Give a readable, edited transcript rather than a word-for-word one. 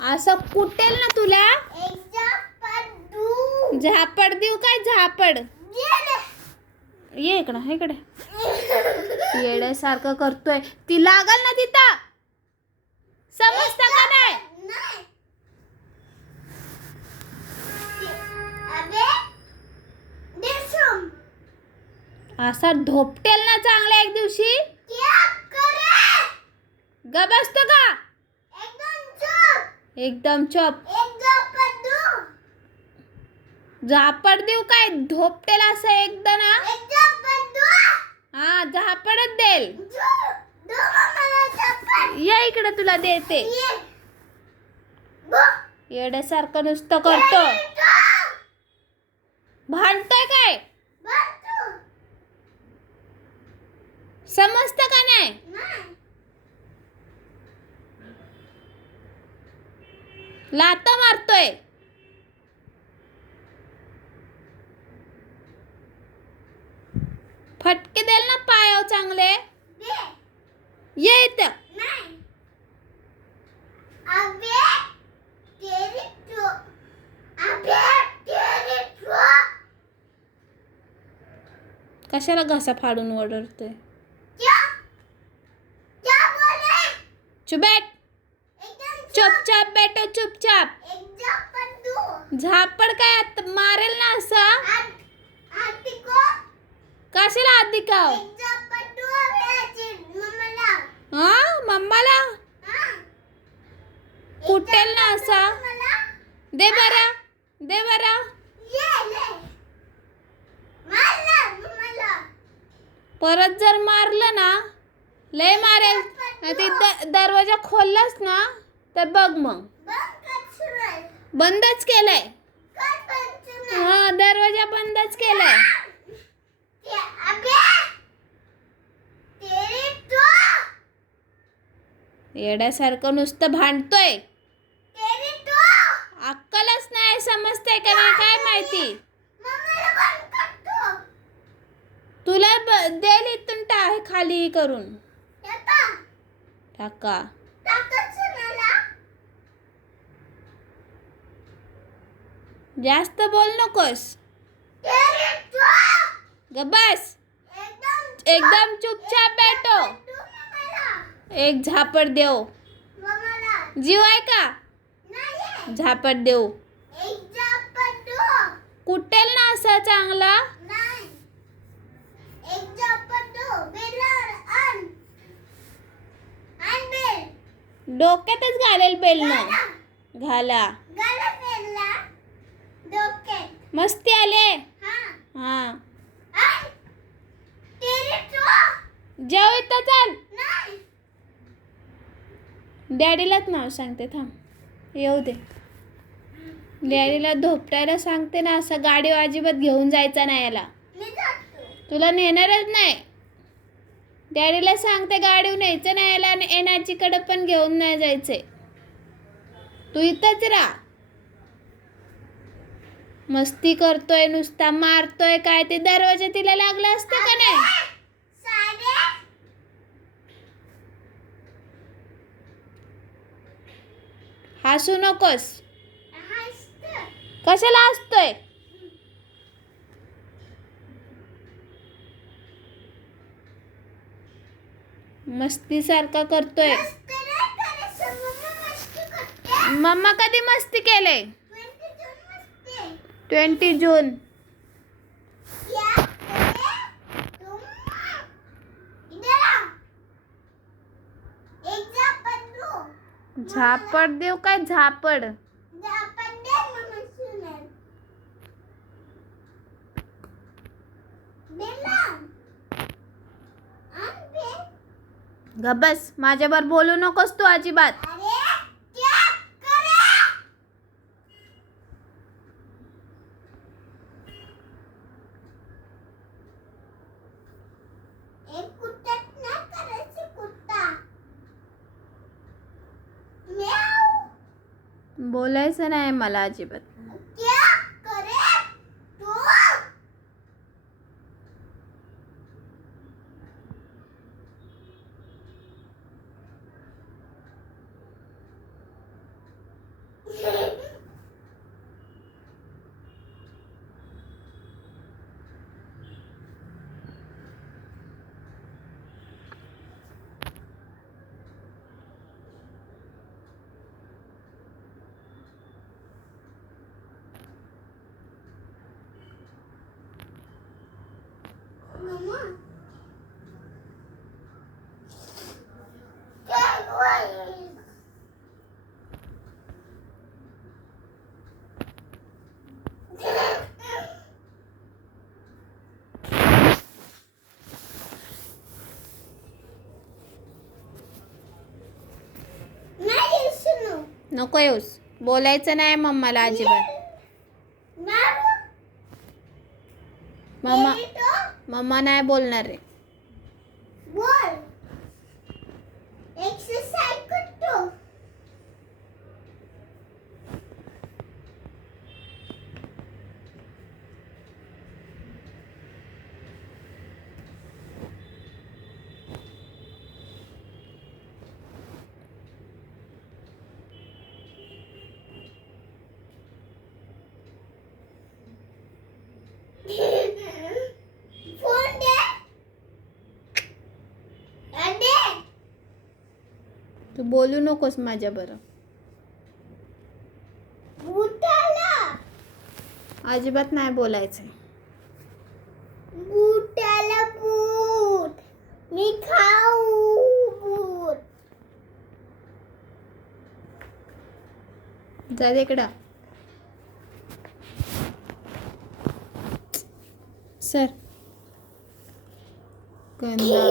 असं कुटेल ना तुला. झापड देऊ काय? झापड ये इकडं इकडे. येड्यासारखं करतोय. ती लागल ना तिथं. समजतं का नाही? असा ढोपटेल ना चांगला एक दिवशी. ग बसतो का? एकदम चुप. झापड देऊ काय? ढोपटेल असं एकदा ना. हा झापडच देल. या इकडे तुला देते. येड्यासारखं नुसतं करतो. भांडतोय काय? समजतं का नाही? लाता मारतोय. फटके देल ना पायावर चांगले. ये इथं. कशाला घसा फाडून ओरडतोय? चुप बैठ. चुपचाप बैठो. चुपचाप. झापड काय मारेल ना असं. कशाला आधी काव? हा मम्माला कुटेल ना असा. दे बरा. दे बरा. परत जर मारलं ना लय मारेल. ते दरवाजा खोललास ना तर बघ मग. बंदच केलाय. हा दरवाजा बंदच केलाय. येड्यासारखं नुसतं भांडतोय. अक्कलच नाही. समजते का नाही काय माहिती. तुला देल इथून खाली करून टाका. जास्त बोल नकोस. ग बस. एकदम चुपचाप बैठो. एक झापड देऊ. जीव आहे का? झापड देऊ. कुटेल ना असा चांगला. डोक्यातच घालेल बेल ना. घाला. मस्ती आले. हा जेव इथं चल. डॅडीलाच नाव सांगते थांब. येऊ दे. डॅडीला धोपटायला सांगते ना असं. गाडी अजिबात घेऊन जायचा नाही याला. तुला नेणारच नाही. डॅडीला सांगते गाडी न्यायचं नाही याला. आणि एनाचीकडे पण घेऊन नाही जायचे. तू इथंच राहा. मस्ती करतोय नुसता. मारतोय काय? ते दरवाजा तिला लागला असतं का नाही? हसू नकोस. कशाला हसतोय? मस्ती सारखा करतोय. मम्मा कधी मस्ती केले? 20 जून. झापड देऊ काय? झापड. गबस. माझ्यावर बोलू नकोस तू अजिबात. बोलायचं नाही मला अजिबात. नको येऊस. बोलायचं नाही मम्माला अजिबात. मम्मा नाही बोलणार आहे. तू बोलू नकोस माझ्या बरं. अजिबात नाही बोलायचं. मी खाऊ जा तिकडं. सर गंदा.